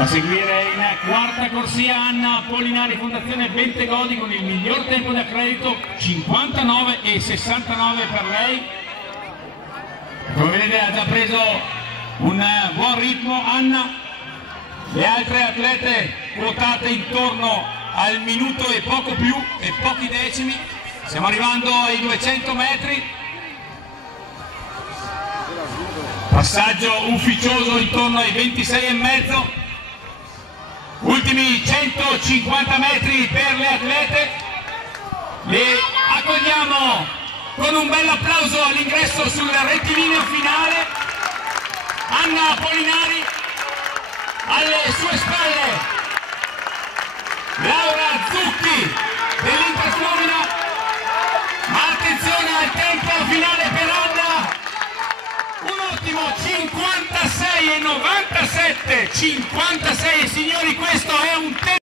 A seguire in quarta corsia Anna Polinari, Fondazione Bentegodi, con il miglior tempo da credito 59,69 per lei. Come vedete ha già preso un buon ritmo Anna. Le altre atlete quotate intorno al minuto e poco più e pochi decimi. Stiamo arrivando ai 200 metri. Passaggio ufficioso intorno ai 26,5. Ultimi 150 metri per le atlete. Le accogliamo con un bel applauso all'ingresso sul rettilineo finale. Anna Polinari, alle sue spalle Laura Zucchi dell'Interflorida, ma attenzione al tempo finale per Anna, un ottimo 56,97, 56 signori, questo è un tempo